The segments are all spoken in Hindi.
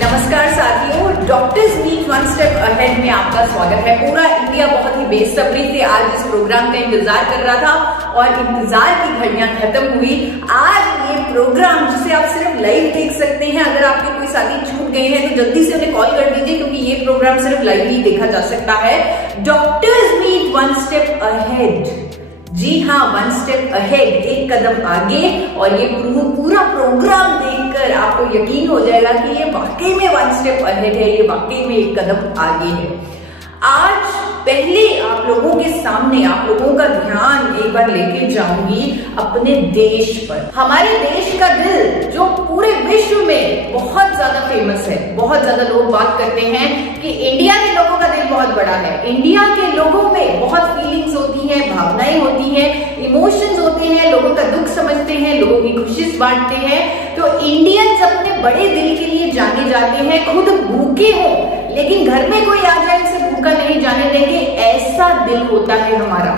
नमस्कार साथियों, doctors meet one step ahead में आपका स्वागत है। पूरा इंडिया बहुत ही बेसब्री से आज इस प्रोग्राम का इंतजार कर रहा था और इंतजार की घड़ियां खत्म हुई। आज ये प्रोग्राम जिसे आप सिर्फ लाइव देख सकते हैं, अगर आपके कोई साथी छूट गए हैं तो जल्दी से उन्हें कॉल कर दीजिए क्योंकि ये प्रोग्राम सिर्फ लाइव ही देखा जा सकता है। Doctors meet one step ahead, जी हाँ, वन स्टेप अहेड, एक कदम आगे। और ये पूरा प्रोग्राम देखकर आपको यकीन हो जाएगा कि ये वाकई में वन स्टेप अहेड है, ये वाकई में एक कदम आगे है। आज पहले आप लोगों के सामने आप लोगों का ध्यान एक बार लेके जाऊंगी अपने देश पर। हमारे देश का दिल जो पूरे विश्व में बहुत ज्यादा फेमस है, बहुत ज्यादा लोग बात करते हैं कि इंडिया के लोगों का दिल बहुत बड़ा है। इंडिया के लोगों में बहुत फीलिंग्स होती हैं, भावनाएं होती हैं, इमोशंस होते हैं, लोगों का दुख समझते हैं, लोगों की खुशी बांटते हैं। तो इंडियंस अपने बड़े दिल के लिए जाने जाते हैं, खुद भूखे हो लेकिन घर में कोई आ जाए इसे भूखा नहीं जाने देंगे, ऐसा दिल होता है हमारा।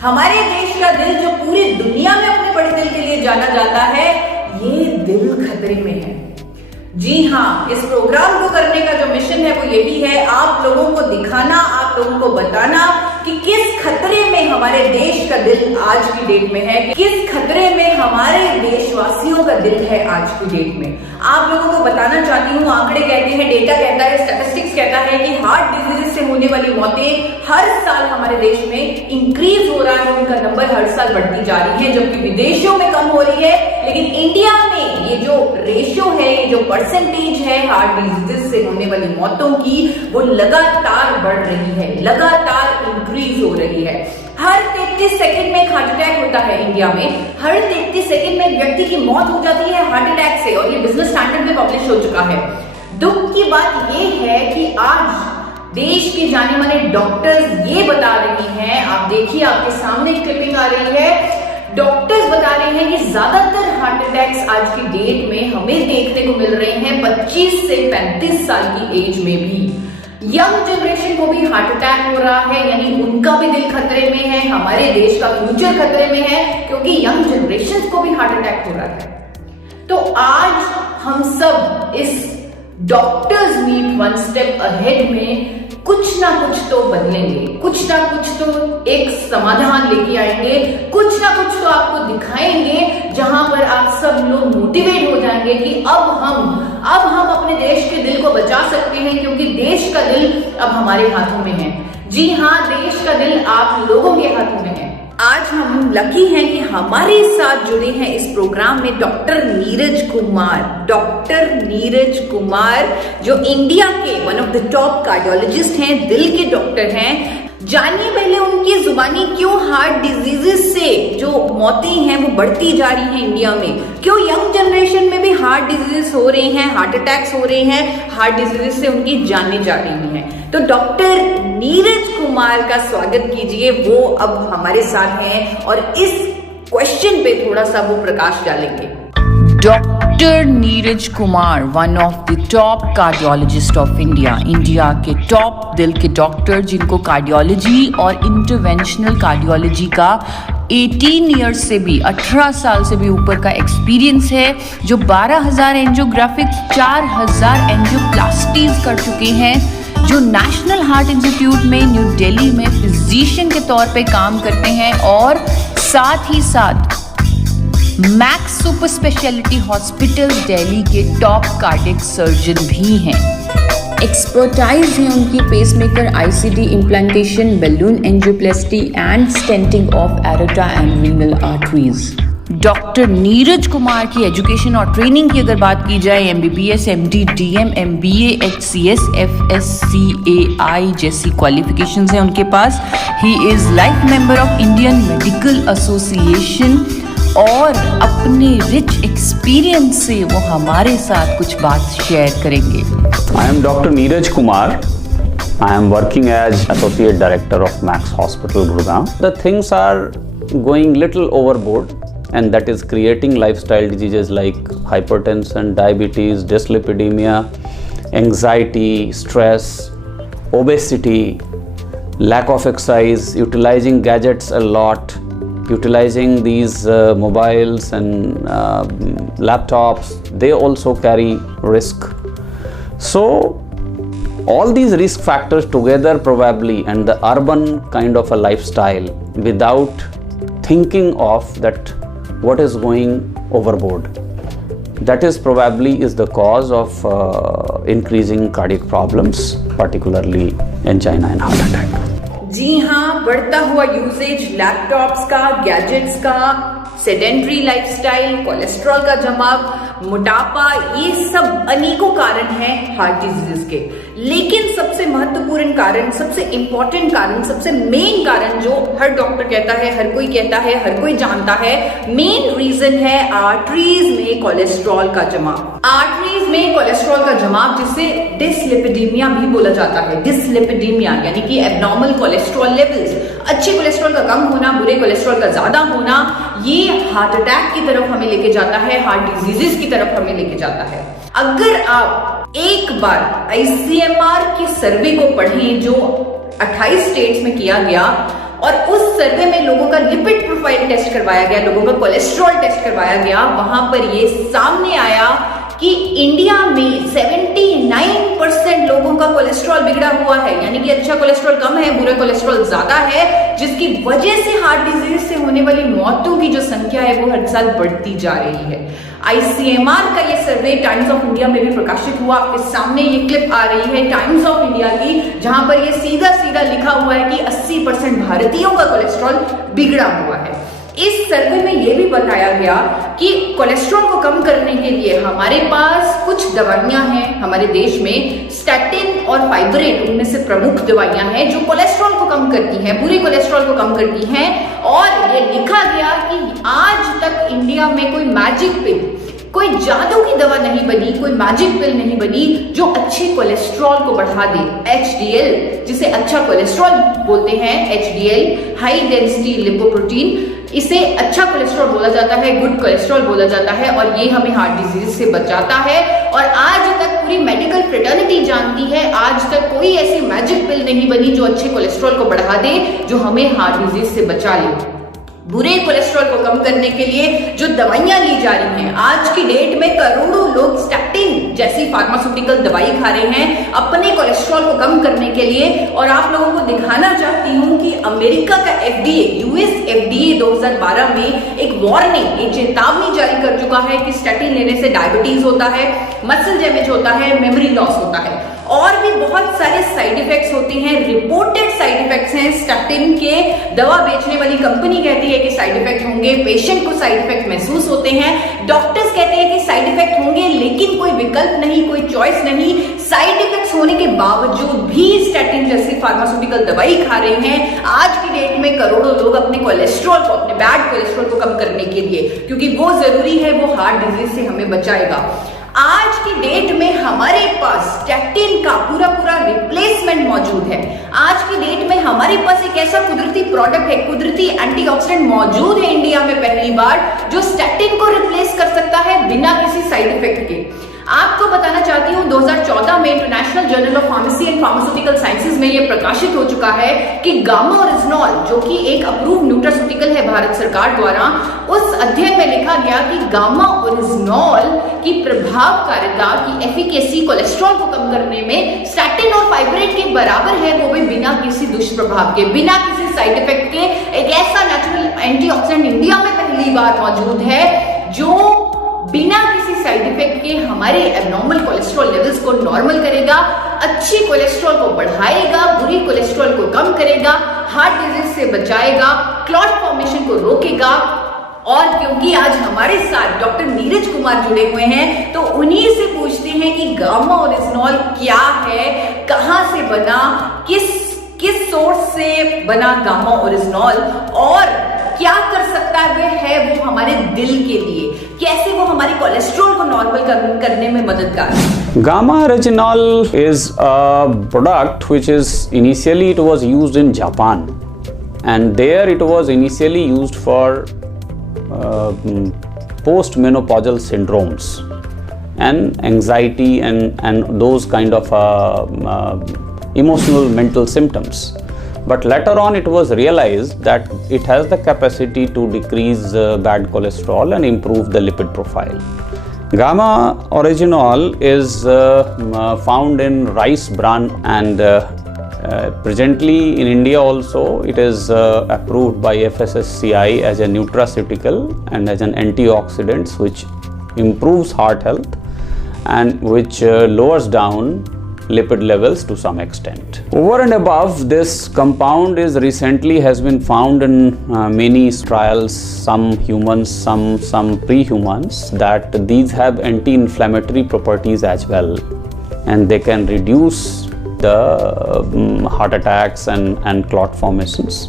हमारे देश का दिल जो पूरी दुनिया में अपने बड़े दिल के लिए जाना जाता है, ये दिल खतरे में है। जी हाँ, इस प्रोग्राम को करने का जो मिशन है वो यही है, आप लोगों को दिखाना, आप लोगों को बताना कि किस खतरे में हमारे देश का दिल आज की डेट में है, किस खतरे में हमारे देशवासियों का दिल है आज की डेट में। आप लोगों को बताना चाहती हूँ, आंकड़े कहते हैं, डेटा कहता है, स्टैटिस्टिक्स कहता है कि हार्ट डिजीज से होने वाली मौतें हर साल हमारे देश में इंक्रीज हो रहा है, उनका नंबर हर साल बढ़ती जा रही है, जबकि विदेशों में कम हो रही है। लेकिन इंडिया में ये जो रेशियो है, ये जो परसेंटेज है हार्ट डिजीज से होने वाली मौतों की, वो लगातार बढ़ रही है, लगातार इंक्रीज हो रही है। हर 33 सेकंड में एक हार्ट अटैक होता है इंडिया में। हर 33 सेकंड में एक व्यक्ति की मौत हो जाती है हार्ट अटैक से, और ये बिजनेस स्टैंडर्ड में पब्लिश हो चुका है। दुख की बात ये है कि आज देश के जाने माने डॉक्टर्स ये बता रहे हैं, आप देखिए आपके सामने क्लिपिंग आ रही है, डॉक्टर्स बता रहे हैं कि ज्यादातर हार्ट अटैक्स आज की डेट में हमें देखने को मिल रहे हैं 25 से 35 साल की एज में भी। यंग जनरेशन को भी हार्ट अटैक हो रहा है, यानी उनका भी दिल खतरे में है, हमारे देश का फ्यूचर खतरे में है, क्योंकि यंग जनरेशन को भी हार्ट अटैक हो रहा है। तो आज हम सब इस doctors meet one step ahead में कुछ ना कुछ तो बदलेंगे, कुछ ना कुछ तो एक समाधान लेके आएंगे, कुछ ना कुछ तो आपको दिखाएंगे जहां पर आप सब लोग मोटिवेट हो जाएंगे कि अब हम अपने देश के दिल को बचा सकते हैं, क्योंकि देश का दिल अब हमारे हाथों में है। जी हाँ, देश का दिल आप लोगों के हाथों में है। आज हम लकी हैं कि हमारे साथ जुड़े हैं इस प्रोग्राम में डॉक्टर नीरज कुमार। डॉक्टर नीरज कुमार जो इंडिया के one of the top cardiologist हैं, दिल के डॉक्टर हैं। जानिए पहले उनकी जुबानी क्यों हार्ट डिजीजेस से जो मौतें हैं वो बढ़ती जा रही हैं इंडिया में, क्यों यंग जनरेशन में भी हार्ट डिजीजेस हो रहे हैं, हार्ट अटैक्स हो रहे हैं, हार्ट डिजीजेस से उनकी जानें जा रही हैं। तो डॉक्टर नीरज कुमार का स्वागत कीजिए, वो अब हमारे साथ हैं और इस क्वेश्चन पे थोड़ा सा वो प्रकाश डालेंगे। Doctor Neeraj Kumar, one of the top cardiologist of India, India के टॉप दिल के डॉक्टर जिनको कार्डियोलॉजी और इंटरवेंशनल कार्डियोलॉजी का 18 ईयर्स से भी 18 साल से भी ऊपर का एक्सपीरियंस है, जो 12,000 एंजियोग्राफिक्स, 4,000 एंजियोप्लास्टीज कर चुके हैं, जो नेशनल हार्ट इंस्टीट्यूट में न्यू दिल्ली में फिजिशियन के तौर पे काम करते हैं और साथ ही साथ max super speciality hospital Delhi के टॉप कार्डियक सर्जन भी हैं। एक्सपर्टाइज है उनकी pacemaker, ICD implantation, balloon angioplasty and stenting of aorta and renal arteries. Doctor Neeraj Kumar की एजुकेशन और ट्रेनिंग की अगर बात की जाए, MBBS, MD, DM, MBA, HCS, FSCAI जैसी क्वालिफिकेशंस हैं उनके पास। He is life member of Indian medical association और अपने रिच एक्सपीरियंस से वो हमारे साथ कुछ बात शेयर करेंगे। I am Dr. Neeraj Kumar. I am working as Associate Director of Max Hospital, Gurgaon. The things are going little overboard, and that is creating lifestyle diseases like hypertension, diabetes, dyslipidemia, anxiety, stress, obesity, lack of exercise, utilizing gadgets a lot, utilizing these mobiles and laptops. They also carry risk. So all these risk factors together probably, and the urban kind of a lifestyle without thinking of that what is going overboard, that is probably is the cause of increasing cardiac problems, particularly angina and heart attack. जी हाँ, बढ़ता हुआ यूसेज लैपटॉप्स का, गैजेट्स का, सेडेंट्री लाइफस्टाइल, कोलेस्ट्रॉल का जमाव, मोटापा, ये सब अनेकों कारण हैं हार्ट डिजीज के। लेकिन सबसे महत्वपूर्ण कारण, सबसे इंपॉर्टेंट कारण, सबसे मेन कारण जो हर डॉक्टर कहता है, हर कोई कहता है, हर कोई जानता है, मेन रीजन है आर्टरीज में कोलेस्ट्रॉल का जमाव। आर्टरीज में कोलेस्ट्रॉल का जमाव, जिसे डिसलिपिडीमिया भी बोला जाता है। डिसलिपिडीमिया यानी कि एब्नॉर्मल कोलेस्ट्रॉल लेवल्स, अच्छे कोलेस्ट्रॉल का कम होना, बुरे कोलेस्ट्रॉल का ज्यादा होना, ये हार्ट अटैक की तरफ हमें लेके जाता है, हार्ट डिजीजेस की तरफ हमें लेके जाता है। अगर आप एक बार ICMR के सर्वे को पढ़ें जो 28 स्टेट्स में किया गया, और उस सर्वे में लोगों का लिपिड प्रोफाइल टेस्ट करवाया गया, लोगों का कोलेस्ट्रॉल टेस्ट करवाया गया, वहां पर ये सामने आया कि इंडिया में 79% लोगों का कोलेस्ट्रॉल बिगड़ा हुआ है, यानी कि अच्छा कोलेस्ट्रॉल कम है, बुरा कोलेस्ट्रॉल ज्यादा है, जिसकी वजह से हार्ट डिजीज से होने वाली मौतों की जो संख्या है वो हर साल बढ़ती जा रही है। ICMR का ये सर्वे टाइम्स ऑफ इंडिया में भी प्रकाशित हुआ। आपके सामने ये क्लिप आ रही है टाइम्स ऑफ इंडिया की, जहां पर ये सीधा सीधा लिखा हुआ है कि 80% भारतीयों का कोलेस्ट्रॉल बिगड़ा हुआ है। इस सर्वे में यह भी बताया गया कि कोलेस्ट्रॉल को कम करने के लिए हमारे पास कुछ दवाइयां हैं हमारे देश में। स्टैटिन और फाइब्रेट उनमें से प्रमुख दवाइयां हैं जो कोलेस्ट्रॉल को कम करती हैं, बुरे कोलेस्ट्रॉल को कम करती हैं। और ये लिखा गया कि आज तक इंडिया में कोई मैजिक पिल, कोई जादू की दवा नहीं बनी, कोई मैजिक पिल नहीं बनी जो अच्छे कोलेस्ट्रॉल को बढ़ा दे। HDL, जिसे अच्छा कोलेस्ट्रॉल बोलते हैं, HDL हाई डेंसिटी लिपोप्रोटीन, इसे अच्छा कोलेस्ट्रॉल बोला जाता है, गुड कोलेस्ट्रॉल बोला जाता है, और ये हमें हार्ट डिजीज से बचाता है। और आज तक पूरी मेडिकल फ्रेटर्निटी जानती है, आज तक कोई ऐसी मैजिक पिल नहीं बनी जो अच्छे कोलेस्ट्रॉल को बढ़ा दे, जो हमें हार्ट डिजीज से बचा ले। बुरे कोलेस्ट्रॉल को कम करने के लिए जो दवाइयां ली जा रही हैं, आज की डेट में करोड़ों लोग स्टैटिन जैसी फार्मास्यूटिकल दवाई खा रहे हैं अपने कोलेस्ट्रॉल को कम करने के लिए। और आप लोगों को दिखाना चाहती हूं कि अमेरिका का FDA, US FDA 2012 में एक वार्निंग, एक चेतावनी जारी कर चुका है कि स्टैटिन लेने से डायबिटीज होता है, मसल डैमेज होता है, मेमोरी लॉस होता है, और भी बहुत सारे साइड इफेक्ट्स होते हैं। रिपोर्टेड साइड इफेक्ट्स हैं स्टैटिन के। दवा बेचने वाली कंपनी कहती है कि साइड इफेक्ट होंगे, पेशेंट को साइड इफेक्ट महसूस होते हैं, डॉक्टर्स कहते हैं कि साइड इफेक्ट होंगे, लेकिन कोई विकल्प नहीं, कोई चॉइस नहीं। साइड इफेक्ट्स होने के बावजूद भी स्टैटिन जैसी फार्मास्यूटिकल दवाई खा रहे हैं आज की डेट में करोड़ों लोग अपने कोलेस्ट्रॉल को, अपने बैड कोलेस्ट्रॉल को कम करने के लिए, क्योंकि वो जरूरी है, वो हार्ट डिजीज से हमें बचाएगा। आज की डेट में हमारे पास स्टैटिन का पूरा रिप्लेसमेंट मौजूद है। आज की डेट में हमारे पास एक ऐसा कुदरती प्रोडक्ट है, कुदरती एंटीऑक्सीडेंट मौजूद है इंडिया में पहली बार, जो स्टैटिन को रिप्लेस कर सकता है बिना किसी साइड इफेक्ट के। आपको बताना चाहती हूं 2014 में international journal of pharmacy and pharmaceutical sciences में यह प्रकाशित हो चुका है कि गामा ओरिजिनॉल, जो कि एक अप्रूव्ड न्यूट्रास्यूटिकल है भारत सरकार द्वारा, उस अध्ययन में लिखा गया कि गामा ओरिजिनॉल की प्रभावकारिता की एफिकेसी कोलेस्ट्रॉल को कम करने में स्टैटिन और फाइब्रेट के बराबर है, वो भी बिना किसी दुष्प्रभाव के, बिना किसी साइड इफेक्ट के। एक ऐसा नेचुरल एंटीऑक्सीडेंट इंडिया में पहली बार मौजूद है जो बिना किसी साइड इफेक्ट के हमारे एब्नॉर्मल कोलेस्ट्रॉल लेवल्स को नॉर्मल करेगा, अच्छी कोलेस्ट्रॉल को बढ़ाएगा, बुरी कोलेस्ट्रॉल को कम करेगा, हार्ट डिजीज से बचाएगा, क्लॉट फॉर्मेशन को रोकेगा। और क्योंकि आज हमारे साथ डॉक्टर नीरज कुमार जुड़े हुए हैं, तो उन्हीं से पूछते हैं कि गामा ओरिजिनॉल क्या है, कहां से बना, किस सोर्स से बना गामा ओरिजिनॉल, और क्या कर सकता है वो हमारे दिल के लिए, कैसे वो हमारी कोलेस्ट्रॉल को नॉर्मल करने में मददगार है। Gamma oryginol is a product which is initially it was used in Japan, and there it was initially used for post-menopausal syndromes and anxiety and those kind of emotional mental symptoms. But later on it was realized that it has the capacity to decrease bad cholesterol and improve the lipid profile. Gamma orygenol is found in rice bran and presently in India also it is approved by FSSCI as a nutraceutical and as an antioxidant which improves heart health and which lowers down lipid levels to some extent. Over and above, this compound is recently has been found in many trials, some humans, some pre-humans, that these have anti-inflammatory properties as well, and they can reduce the heart attacks and clot formations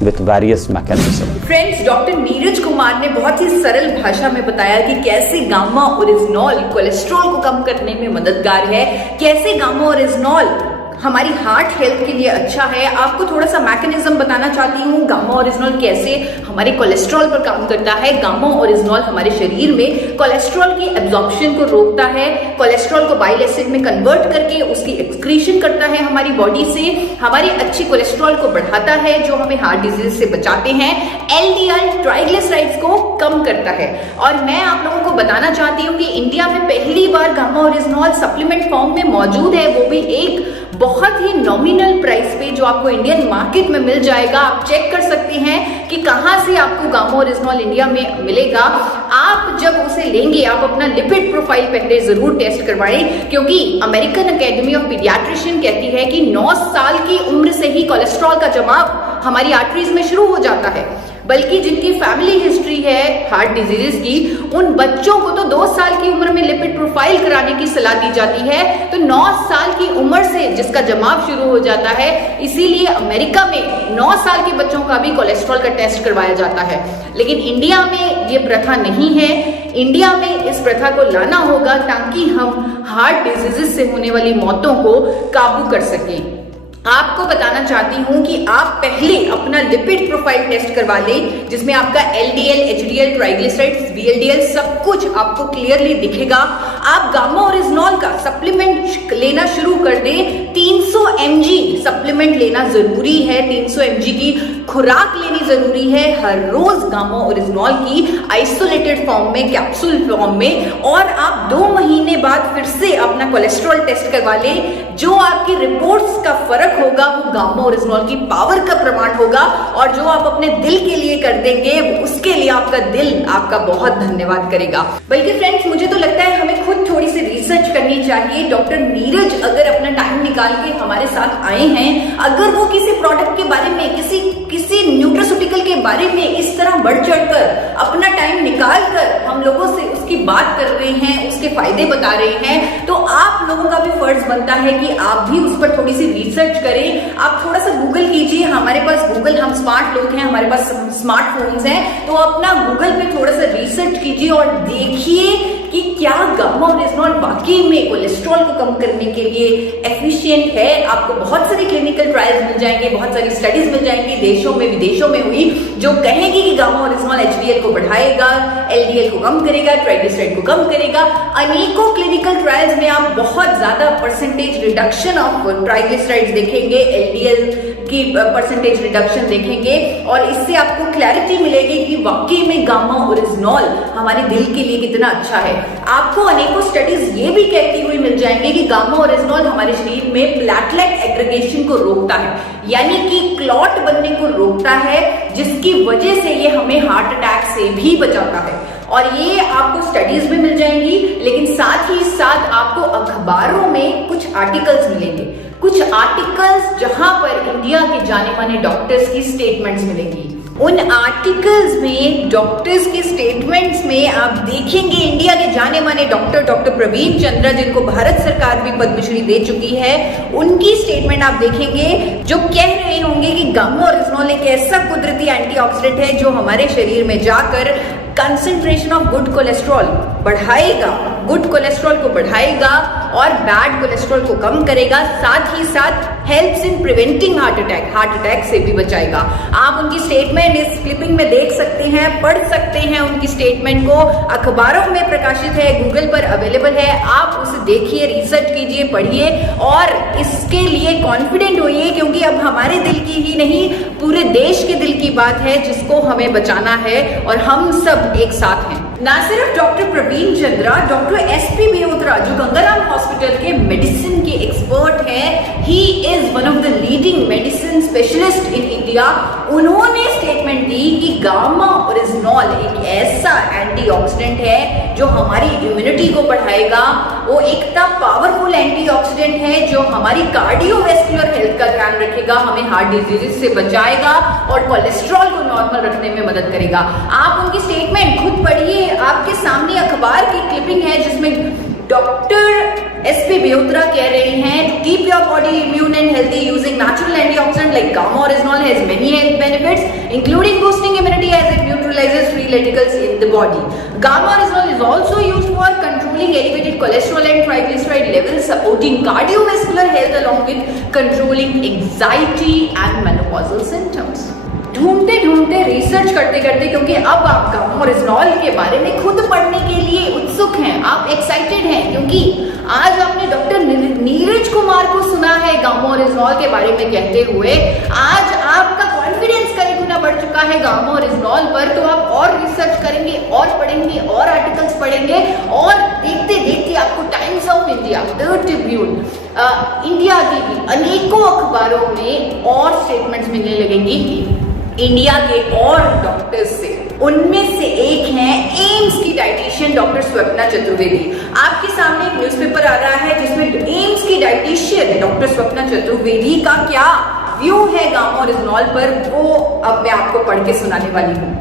with various mechanisms. Friends, doctor Neeraj Kumar ने बहुत ही सरल भाषा में बताया कि कैसे गामा ओरिजिनॉल कोलेस्ट्रॉल को कम करने में मददगार है, कैसे गामा ओरिजिनॉल हमारी हार्ट हेल्थ के लिए अच्छा है। आपको थोड़ा सा मैकेनिज्म बताना चाहती हूँ, गामा ओरिजिनॉल कैसे हमारे कोलेस्ट्रॉल पर काम करता है। गामा ओरिजिनॉल हमारे शरीर में कोलेस्ट्रॉल की एब्जॉर्प्शन को रोकता है, कोलेस्ट्रॉल को बाइल एसिड में कन्वर्ट करके उसकी एक्सक्रीशन करता है हमारी बॉडी से, हमारी अच्छी कोलेस्ट्रॉल को बढ़ाता है जो हमें हार्ट डिजीज से बचाते हैं, एलडीएल ट्राइग्लिसराइड्स को कम करता है। और मैं आप लोगों को बताना चाहती हूँ कि इंडिया में पहली बार गामा ओरिजिनॉल सप्लीमेंट फॉर्म में मौजूद है, वो भी एक बहुत ही नॉमिनल प्राइस पे जो आपको इंडियन मार्केट में मिल जाएगा। आप चेक कर सकते हैं कि कहां से आपको गामा ओरिजिनॉल इंडिया में मिलेगा। आप जब उसे लेंगे आप अपना लिपिड प्रोफाइल पहले जरूर टेस्ट करवाएं, क्योंकि अमेरिकन एकेडमी ऑफ पीडियाट्रिशियन कहती है कि 9 साल की उम्र से ही कोलेस्ट्रॉल का जमाव हमारी आर्टरीज में शुरू हो जाता है, बल्कि जिनकी फैमिली हिस्ट्री है हार्ट डिजीजेस की उन बच्चों को तो 2 साल की उम्र में लिपिड प्रोफाइल कराने की सलाह दी जाती है। तो 9 साल की उम्र से जिसका जमाव शुरू हो जाता है, इसीलिए अमेरिका में 9 साल के बच्चों का भी कोलेस्ट्रॉल का टेस्ट करवाया जाता है। लेकिन इंडिया में ये प्रथा नहीं है। इंडिया में इस प्रथा को लाना होगा ताकि हम हार्ट डिजीजेस से होने वाली मौतों को काबू कर सकें। आपको बताना चाहती हूं कि आप पहले अपना लिपिड प्रोफाइल टेस्ट करवा लें, जिसमें आपका एलडीएल, एचडीएल, ट्राइग्लिसराइड्स, वीएलडीएल सब कुछ आपको क्लियरली दिखेगा। आप गामा ओरिजिनॉल का सप्लीमेंट लेना शुरू कर दें। 300 mg सप्लीमेंट लेना जरूरी है, 300 mg की खुराक लेनी जरूरी है हर रोज गामा ओरिजिनॉल की आइसोलेटेड फॉर्म में, कैप्सूल फॉर्म में। और आप 2 महीने बाद फिर से अपना कोलेस्ट्रॉल टेस्ट करवा लें। जो आपकी रिपोर्ट्स का फर्क होगा वो गामा ओरिजिनॉल की पावर का प्रमाण होगा, और जो आप अपने दिल के लिए कर देंगे उसके लिए आपका दिल आपका बहुत धन्यवाद करेगा। बल्कि फ्रेंड्स, मुझे तो लगता है हमें खुद थोड़ी सी रिसर्च करनी चाहिए। डॉक्टर नीरज अगर अपना टाइम निकाल के हमारे साथ आए हैं, अगर वो किसी प्रोडक्ट के बारे में, किसी न्यूट्रास्यूटिकल के बारे में इस तरह बढ़ चढ़कर अपना टाइम निकाल कर हम लोगों से उसकी बात कर रहे हैं, उसके फायदे बता रहे हैं, तो आप लोगों का भी फर्ज बनता है कि आप भी उस पर थोड़ी सी रिसर्च करें। आप थोड़ा सा गूगल कीजिए। हमारे पास गूगल, हम स्मार्ट लोग हैं, हमारे पास स्मार्टफोन्स हैं, तो अपना गूगल पे थोड़ा सा रिसर्च कीजिए और देखिए कि क्या गामा ओरिजिनॉल वाकई में कोलेस्ट्रॉल को कम करने के लिए एफिशिएंट है। आपको बहुत सारे क्लिनिकल ट्रायल्स मिल जाएंगे, बहुत सारी स्टडीज मिल जाएंगी देशों में विदेशों में हुई, जो कहेंगी कि गामा ओरिजिनॉल एचडीएल को बढ़ाएगा, एलडीएल को कम करेगा, ट्राइग्लिसराइड को कम करेगा। अनेकों क्लिनिकल ट्रायल्स में आप बहुत ज्यादा परसेंटेज रिडक्शन ऑफ ट्राइग्लिसराइड्स देखेंगे, एलडीएल की परसेंटेज रिडक्शन देखेंगे, और इससे आपको क्लैरिटी मिलेगी कि वाकई में गामा ओरिजिनॉल हमारे दिल के लिए कितना अच्छा है। आपको अनेकों स्टडीज ये भी कहती हुई मिल जाएंगे कि गामा ओरिजिनॉल हमारे शरीर में प्लेटलेट एग्रीगेशन को रोकता है, यानी कि क्लॉट बनने को रोकता है, जिसकी वजह से ये हमें हार्ट अटैक से भी बचाता है। और ये आपको स्टडीज में मिल जाएंगी, लेकिन साथ ही साथ आपको अखबारों में कुछ आर्टिकल्स मिलेंगे, कुछ आर्टिकल्स जहां पर इंडिया के जाने माने डॉक्टर्स की स्टेटमेंट्स मिलेंगी। उन आर्टिकल्स में, डॉक्टर्स के स्टेटमेंट्स में आप देखेंगे इंडिया के जाने माने डॉक्टर प्रवीण चंद्रा, जिनको भारत सरकार भी पद्मश्री दे चुकी है, उनकी स्टेटमेंट आप देखेंगे जो कह रहे होंगे कि गामा ओरिजिनॉल एक ऐसा कुदरती एंटीऑक्सीडेंट है जो हमारे शरीर में जाकर कंसंट्रेशन ऑफ गुड कोलेस्ट्रॉल बढ़ाएगा, गुड कोलेस्ट्रॉल को बढ़ाएगा और बैड कोलेस्ट्रॉल को कम करेगा, साथ ही साथ helps in preventing heart attack से भी बचाएगा। आप उनकी स्टेटमेंट इस क्लिपिंग में देख सकते हैं, पढ़ सकते हैं उनकी स्टेटमेंट को, अखबारों में प्रकाशित है, गूगल पर अवेलेबल है। आप उसे देखिए, रिसर्च कीजिए, पढ़िए और इसके लिए कॉन्फिडेंट होइए, क्योंकि अब हमारे दिल की ही नहीं पूरे देश के दिल की बात है जिसको हमें बचाना है, और हम सब एक साथ हैं। ना सिर्फ doctor Praveen Chandra, doctor SP Beotra जो गंगाराम हॉस्पिटल के मेडिसिन के एक्सपर्ट हैं, he is one of the leading medicine specialist in India. उन्होंने स्टेटमेंट दी कि गामा ओरिजिनॉल एक ऐसा एंटीऑक्सीडेंट है जो हमारी इम्यूनिटी को बढ़ाएगा। वो एक इतना पावरफुल एंटीऑक्सीडेंट है जो हमारी कार्डियोवैस्कुलर हेल्थ का ध्यान रखेगा, हमें हार्ट डिजीज से बचाएगा और कोलेस्ट्रॉल को नॉर्मल रखने में मदद करेगा। आप उनकी स्टेटमेंट खुद पढ़िए, आपके सामने अखबार की क्लिपिंग है जिसमें डॉक्टर SP बियोत्रा कह रहे हैं, to keep your body immune and healthy using natural antioxidant like gamma oryzanol has many health benefits, including boosting immunity as it neutralizes free radicals in the body. Gamma oryzanol is also used for controlling elevated cholesterol and triglyceride levels, supporting cardiovascular health along with controlling anxiety and menopausal symptoms. ढूंढते ढूंढते रिसर्च करते करते, क्योंकि अब आप गामा ओरिजिनॉल के बारे में खुद पढ़ने के लिए उत्सुक हैं, आप एक्साइटेड हैं, क्योंकि आज आपने डॉक्टर नीरज कुमार को सुना है गामा ओरिजिनॉल के बारे में कहते हुए। आज आपका कॉन्फिडेंस कई गुना बढ़ चुका है गामा ओरिजिनॉल पर, तो आप और रिसर्च करेंगे और पढ़ेंगे और आर्टिकल्स पढ़ेंगे और देखते देखते आपको times of India, the Tribune, India की भी अनेकों अखबारों में और स्टेटमेंट्स मिलने लगेंगी इंडिया के और डॉक्टर्स से। उनमें से एक हैं एम्स की डाइटिशियन डॉक्टर स्वप्ना चतुर्वेदी। आपके सामने एक न्यूज़पेपर आ रहा है जिसमें एम्स की डाइटिशियन डॉक्टर स्वप्ना चतुर्वेदी का क्या व्यू है गामा ओरिजिनॉल पर, वो अब मैं आपको पढ़ के सुनाने वाली हूँ।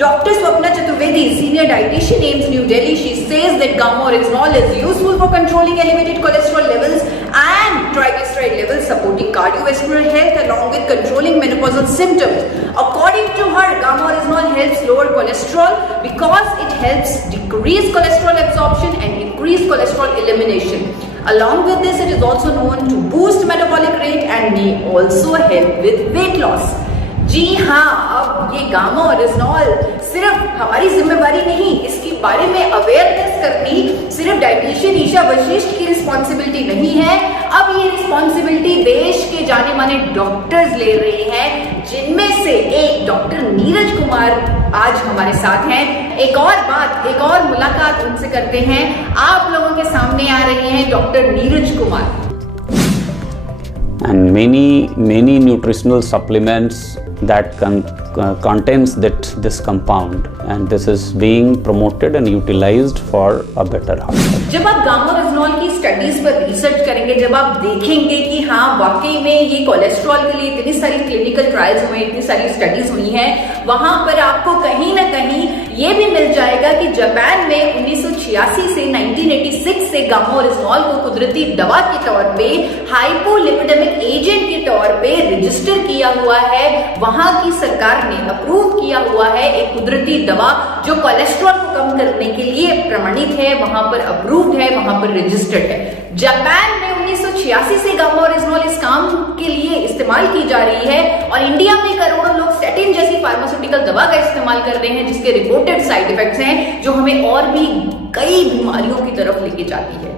Dr. Swapna Chaturvedi, senior dietitian, AIIMS New Delhi, she says that gamma oryzanol is useful for controlling elevated cholesterol levels and triglyceride levels, supporting cardiovascular health along with controlling menopausal symptoms. According to her, gamma oryzanol helps lower cholesterol because it helps decrease cholesterol absorption and increase cholesterol elimination. Along with this, it is also known to boost metabolic rate and may also help with weight loss. जी हाँ, अब ये गामा ओरिजिनॉल सिर्फ हमारी जिम्मेवारी नहीं, इसके बारे में अवेयरनेस करनी सिर्फ डाइटिशियन ईशा वशिष्ठ की रिस्पॉन्सिबिलिटी नहीं है। अब ये रिस्पॉन्सिबिलिटी देश के जाने माने डॉक्टर्स ले रहे हैं, जिनमें से एक डॉक्टर नीरज कुमार आज हमारे साथ हैं। एक और बात, एक और मुलाकात उनसे करते हैं। आप लोगों के सामने आ रहे हैं doctor Neeraj Kumar. And many nutritional supplements that contains this compound, and this is being promoted and utilized for a better health. जब आप गामा ओरिजिनॉल की स्टडीज पर रिसर्च करेंगे, जब आप देखेंगे कि हाँ वाकई में ये कोलेस्ट्रॉल के लिए इतनी सारी क्लिनिकल ट्रायल्स हुए, इतनी सारी स्टडीज हुई हैं, वहां पर आपको कहीं ना कहीं ये भी मिल जाएगा कि जापान में 1986 से 1986 से गामा ओरिजिनॉल को कुदरती दवा के तौर पे, हाइपोलिपिडेमिक एजेंट के तौर पे रजिस्टर किया हुआ है। वहां की सरकार ने अप्रूव किया हुआ है एक कुदरती दवा जो कोलेस्ट्रॉल को कम करने के लिए प्रमाणित है, वहां पर अप्रूव्ड है, वहां पर रजिस्टर्ड है। जापान में 1986 से गामा ओरिजिनॉल इस काम के लिए इस्तेमाल की जा रही है और इंडिया में करोड़ों लोग स्टेटिन जैसी फार्मास्यूटिकल दवा का इस्तेमाल कर रहे हैं, जिसके रिपोर्टेड साइड इफेक्ट्स हैं जो हमें और भी कई बीमारियों की तरफ लेके जाती है।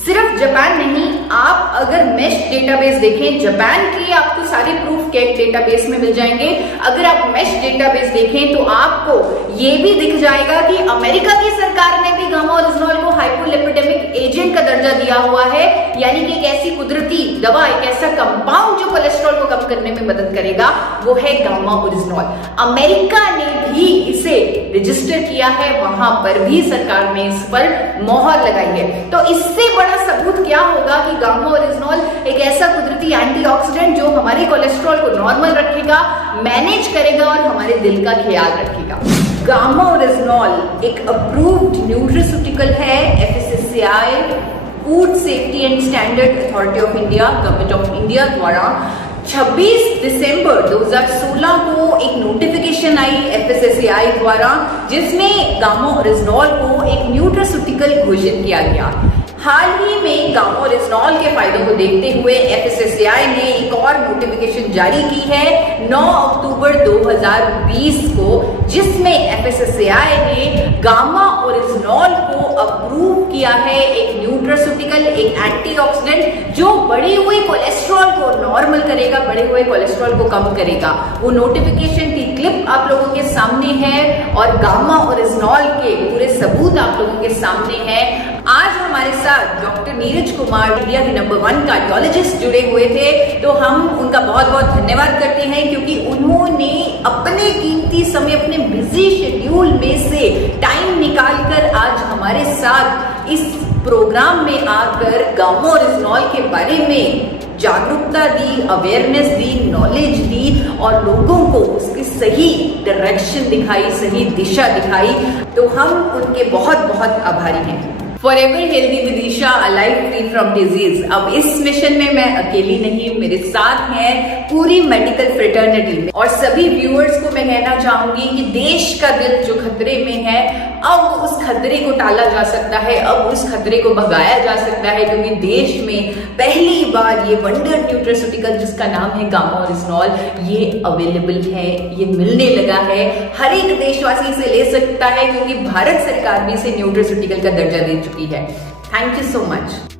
सिर्फ जापान नहीं, आप अगर मेश डेटाबेस देखें, जापान के आपको सारे प्रूफ के डेटाबेस में मिल जाएंगे। अगर आप मेश डेटाबेस देखें तो आपको ये भी दिख जाएगा कि अमेरिका की सरकार ने भी गामा ओरिजिनॉल को हाइपोलिपिडेमिक एजेंट का दर्जा दिया हुआ है, यानी कि एक ऐसी कुदरती दवा, एक ऐसा कंपाउंड जो कोलेस्ट्रॉल को कम करने में मदद करेगा, वो है गामा ओरिजिनॉल। अमेरिका ने भी इसे रजिस्टर किया है, वहां पर भी सरकार ने इस पर मोहर लगाई है। तो इससे बड़ा सबूत क्या होगा कि गामा ओरिजिनॉल एक ऐसा कुदरती एंटीऑक्सीडेंट जो हमारे कोलेस्ट्रॉल को नॉर्मल रखेगा, मैनेज करेगा और हमारे दिल का ख्याल रखेगा। गामा ओरिजिनॉल एक अप्रूव्ड न्यूट्रास्यूटिकल है FSSAI, food safety and standard authority of India, government of India द्वारा 26 दिसंबर 2016 को एक नोटिफिकेशन आई FSSAI द्वारा, जिसमें गामा ओरिजिनॉल को एक न्यूट्रास्यूटिकल घोषित किया गया। हाल ही में गामा ओरिजिनॉल के फायदों को देखते हुए FSSAI ने एक और नोटिफिकेशन जारी की है 9 अक्टूबर 2020 को, जिसमें FSSAI ने गामा ओरिजिनॉल को अप्रूव किया है एक न्यूट्रास्यूटिकल, एक एंटीऑक्सीडेंट जो बढ़े हुए कोलेस्ट्रॉल को नॉर्मल करेगा, बढ़े हुए कोलेस्ट्रॉल को कम करेगा। वो नोटिफिकेशन थी क्लिप आप लोगों के सामने है और गामा ओरिजिनॉल के पूरे सबूत आप लोगों के सामने हैं। आज हमारे साथ डॉक्टर नीरज कुमार, इंडिया के नंबर 1 कार्डियोलॉजिस्ट जुड़े हुए थे, तो हम उनका बहुत बहुत धन्यवाद करते हैं क्योंकि उन्होंने अपने कीमती समय, अपने बिजी शेड्यूल में से टाइम निकालकर आज हमारे साथ इस प्रोग्राम में आकर गामा ओरिजिनॉल के बारे में जागरूकता दी, अवेयरनेस दी, नॉलेज दी और लोगों को उसकी सही डायरेक्शन दिखाई, सही दिशा दिखाई। तो हम उनके बहुत बहुत आभारी हैं। Forever healthy with Isha, alive free from disease. अब इस मिशन में मैं अकेली नहीं, मेरे साथ है पूरी मेडिकल फ्रेटर्निटी। और सभी व्यूअर्स को मैं कहना चाहूंगी कि देश का दिल जो खतरे में है, अब उस खतरे को टाला जा सकता है, अब उस खतरे को भगाया जा सकता है क्योंकि देश में पहली बार ये वंडर न्यूट्रास्यूटिकल जिसका नाम है गामा ओरिजिनॉल, ये अवेलेबल है, ये मिलने लगा है। हर एक देशवासी इसे ले सकता है क्योंकि भारत सरकार भी इसे न्यूट्रास्यूटिकल का दर्जा दे चुकी है। Thank you so much.